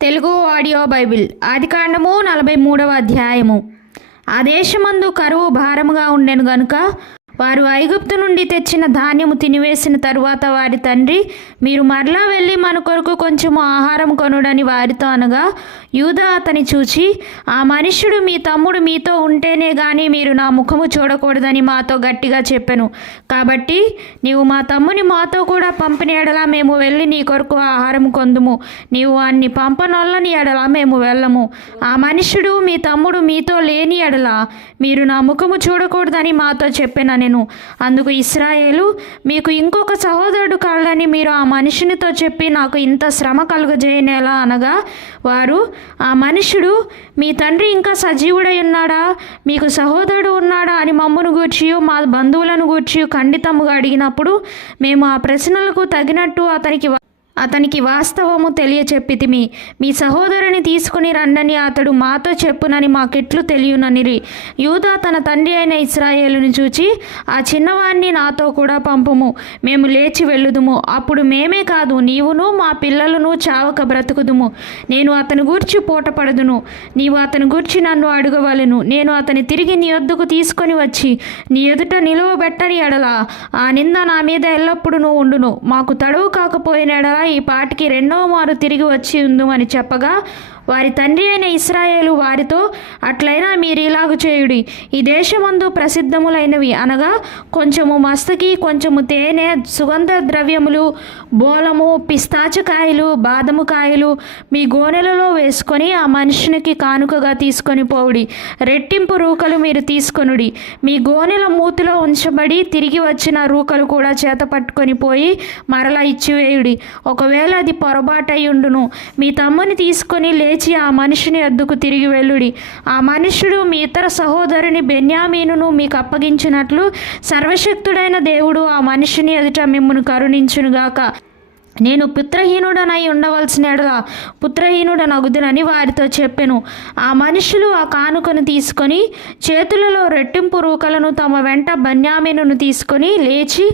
Telugu audio Bible ఆదికాండము 43వ అధ్యాయము. ఆ దేశమందు కరువు భారముగా ఉండెను గనుక వారు ఐగుప్తు నుండి తెచ్చిన ధాన్యము తినివేసిన తరువాత వారి తండ్రి, మీరు మరలా వెళ్ళి మన కొరకు కొంచెము ఆహారం కొనుడని వారితో అనగా, యూదా అతని చూచి, ఆ మనుష్యుడు మీ తమ్ముడు మీతో ఉంటేనే గాని మీరు నా ముఖము చూడకూడదని మాతో గట్టిగా చెప్పెను. కాబట్టి నీవు మా తమ్ముని మాతో కూడా పంపిన ఎడల మేము వెళ్ళి నీ కొరకు ఆహారం కొందుము, నీవు వాణ్ణి పంపనొల్లని ఎడల మేము వెళ్ళము. ఆ మనుష్యుడు మీ తమ్ముడు మీతో లేని ఎడల మీరు నా ముఖము చూడకూడదని మాతో చెప్పెనని. అందుకు ఇశ్రాయేలు, మీకు ఇంకొక సహోదరుడు కలడని మీరు ఆ మనుషునితో చెప్పి నాకు ఇంత శ్రమ కలుగజేయనేలా అనగా, వారు, ఆ మనుషుడు మీ తండ్రి ఇంకా సజీవుడై ఉన్నాడా, మీకు సహోదరుడు ఉన్నాడా అని మమ్మును గూర్చి మా బంధువులను గూర్చి ఖండితముగా అడిగినప్పుడు మేము ఆ ప్రశ్నలకు తగినట్టు అతనికి వాస్తవము తెలియచెప్పితిమి. మీ సహోదరుని తీసుకుని రండని అతడు మాతో చెప్పునని మాకెట్లు తెలియననిరి. యూదా తన తండ్రి అయిన ఇశ్రాయేలుని చూచి, ఆ చిన్నవాణ్ణి నాతో కూడా పంపుము, మేము లేచి వెళ్ళుదుము. అప్పుడు మేమే కాదు, నీవును మా పిల్లలను చావక బ్రతుకుదుము. నేను అతని గూర్చి పూటపడదును, నీవు అతని గూర్చి నన్ను అడగవలెను. నేను అతని తిరిగి నీ యొద్దకు తీసుకొని వచ్చి నీ ఎదుట నిలువబెట్టని ఎడల ఆ నింద నా మీద ఎల్లప్పుడూ ఉండును. మాకు తడువు కాకపోయిన ఎడల ఈ పాటికి రెండవ మారు తిరిగి వచ్చి ఉందుమని చెప్పగా, వారి తండ్రి అయిన ఇశ్రాయేలు వారితో, అట్లయినా మీరు ఇలాగు చేయుడి. ఈ దేశమందు ప్రసిద్ధములైనవి అనగా కొంచెము మస్తకి, కొంచెము తేనె, సుగంధ ద్రవ్యములు, బోలము, పిస్తాచకాయలు, బాదము కాయలు మీ గోనెలలో వేసుకొని ఆ మనుషునికి కానుకగా తీసుకొని పోవుడి. రెట్టింపు రూకలు మీరు తీసుకొనుడి. మీ గోనెల మూతిలో ఉంచబడి తిరిగి వచ్చిన రూకలు కూడా చేత పట్టుకొని పోయి మరలా ఇచ్చివేయుడి. ఒకవేళ అది పొరపాటయ్యుండును, మీ తమ్ముని తీసుకొని ఆ మనుషుని వద్దకు తిరిగి వెళ్ళుడి. ఆ మనుష్యుడు మీ ఇతర సహోదరుని బెన్యామీనును మీకు అప్పగించినట్లు సర్వశక్తుడైన దేవుడు ఆ మనుషుని ఎదుట మిమ్మును కరుణించునుగాక. నేను పుత్రహీనుడనై ఉండవలసిన ఎడల పుత్రహీనుడనగుదునని వారితో చెప్పెను. ఆ మనుషులు ఆ కానుకను తీసుకొని చేతులలో రెట్టింపు రూకలను తమ వెంట బెన్యామీనును తీసుకొని లేచి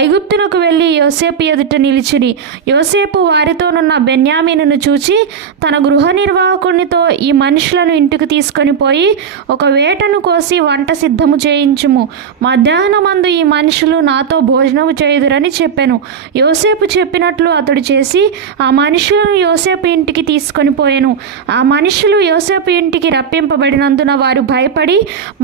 ఐగుప్తునకు వెళ్ళి యోసేపు ఎదుట నిలిచిరి. యోసేపు వారితోనున్న బెన్యామీనును చూచి తన గృహ నిర్వాహకునితో, ఈ మనుషులను ఇంటికి తీసుకొని పోయి ఒక వేటను కోసి వంట సిద్ధము చేయించుము. మధ్యాహ్నమందు ఈ మనుషులు నాతో భోజనము చేయుదురని చెప్పెను. యోసేపు చెప్పినట్లు అతడు చేసి ఆ మనుషులను యోసేపు ఇంటికి తీసుకొని పోయెను. ఆ మనుషులు యోసేపు ఇంటికి రప్పింపబడినందున వారు భయపడి,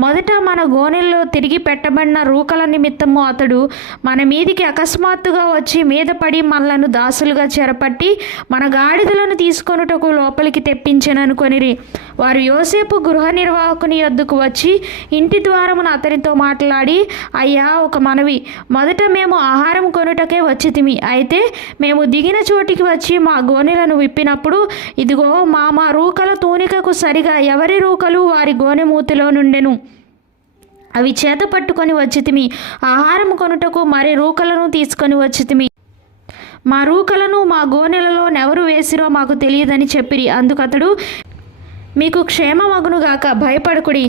మొదట మన గోనెల్లో తిరిగి పెట్టబడిన రూకల నిమిత్తము అతడు మన మీదికి అకస్మాత్తుగా వచ్చి మీద పడి మనలను దాసులుగా చెరపట్టి మన గాడిదలను తీసుకొనుటకు లోపలికి తెప్పించెననుకొనిరి. వారు యోసేపు గృహ నిర్వాహకుని యొద్దకు వచ్చి ఇంటి ద్వారమున అతనితో మాట్లాడి, అయ్యా, ఒక మనవి. మొదట మేము ఆహారం కొనుటకే వచ్చితిమి. అయితే మేము దిగిన చోటికి వచ్చి మా గోనెలను విప్పినప్పుడు ఇదిగో మా రూకల తూనికకు సరిగా ఎవరి రూకలు వారి గోనె మూతిలో నుండెను. అవి చేత పట్టుకొని వచ్చితిమి. ఆహారం కొనుటకు మరి రూకలను తీసుకొని వచ్చితిమి. మా రూకలను మా గోనెలలో నెవరు వేసిరో మాకు తెలియదని చెప్పిరి. అందుకతడు, మీకు క్షేమమగునుగాక, భయపడకుడి.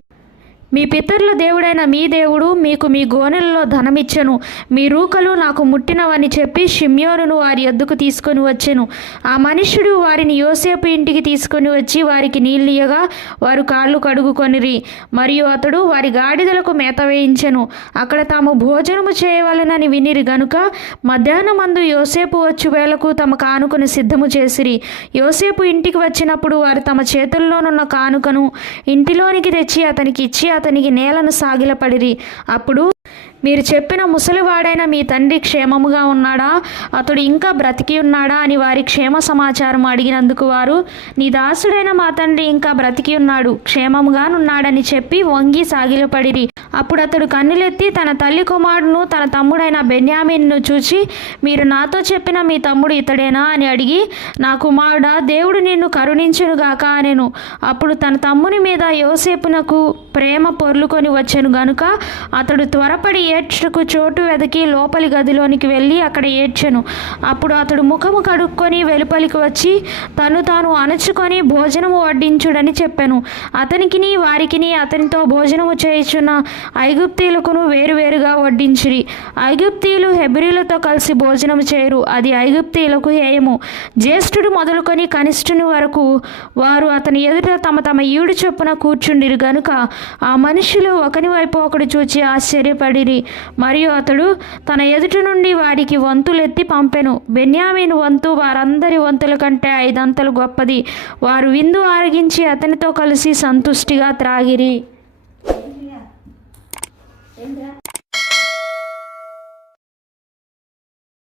మీ పితరుల దేవుడైన మీ దేవుడు మీకు మీ గోనెలలో ధనమిచ్చెను. మీ రూకలు నాకు ముట్టినవని చెప్పి షిమ్యోనును వారి యొద్దకు తీసుకొని వచ్చెను. ఆ మనుష్యుడు వారిని యోసేపు ఇంటికి తీసుకొని వచ్చి వారికి నీళ్ళియగా వారు కాళ్ళు కడుగుకొనిరి. మరియు అతడు వారి గాడిదలకు మేత వేయించెను. అక్కడ తాము భోజనము చేయవలెనని వినిరి గనుక మధ్యాహ్నమందు యోసేపు వచ్చు వేళకు తమ కానుకను సిద్ధము చేసిరి. యోసేపు ఇంటికి వచ్చినప్పుడు వారు తమ చేతుల్లోనున్న కానుకను ఇంటిలోనికి తెచ్చి అతనికి ఇచ్చి అతనికి నేలను సాగిలపడిరి. అప్పుడు, మీరు చెప్పిన ముసలివాడైన మీ తండ్రి క్షేమముగా ఉన్నాడా, అతడు ఇంకా బ్రతికి ఉన్నాడా అని వారి క్షేమ సమాచారం అడిగినందుకు వారు, నీ దాసుడైన మా తండ్రి ఇంకా బ్రతికి ఉన్నాడు, క్షేమముగానున్నాడని చెప్పి వంగి సాగిలపడిరి. అప్పుడు అతడు కన్నులెత్తి తన తల్లి కుమారుడును తన తమ్ముడైన బెన్యామీనును చూచి, మీరు నాతో చెప్పిన మీ తమ్ముడు ఇతడేనా అని అడిగి, నా కుమారుడా, దేవుడు నిన్ను కరుణించునుగాక అనెను. అప్పుడు తన తమ్ముని మీద యోసేపునకు ప్రేమ పొర్లుకొని వచ్చెను గనుక అతడు త్వరపడి ఏడ్చుటకు చోటు వెదకి లోపలి గదిలోనికి వెళ్ళి అక్కడ ఏడ్చెను. అప్పుడు అతడు ముఖము కడుక్కొని వెలుపలికి వచ్చి తను తాను అణచుకొని భోజనము వడ్డించుడని చెప్పెను. అతనికిని వారికిని అతనితో భోజనము చేయుచున్న ఐగుప్తీయులకును వేరువేరుగా వడ్డించిరి. ఐగుప్తీయులు హెబ్రీలతో కలిసి భోజనము చేయరు, అది ఐగుప్తీయులకు హేయము. జ్యేష్ఠుడు మొదలుకొని కనిష్ఠుని వరకు వారు అతని ఎదుట తమ తమ ఈడు చొప్పున కూర్చుండిరి గనుక ఆ మనుషులు ఒకని వైపు ఒకడు చూచి ఆశ్చర్యపడిరి. మరియు అతడు తన ఎదుట నుండి వారికి వంతులెత్తి పంపెను. బెన్యామీను వంతు వారందరి వంతుల కంటే 5 అంతలు గొప్పది. వారు విందు ఆరగించి అతనితో కలిసి సంతుష్టిగా త్రాగిరి.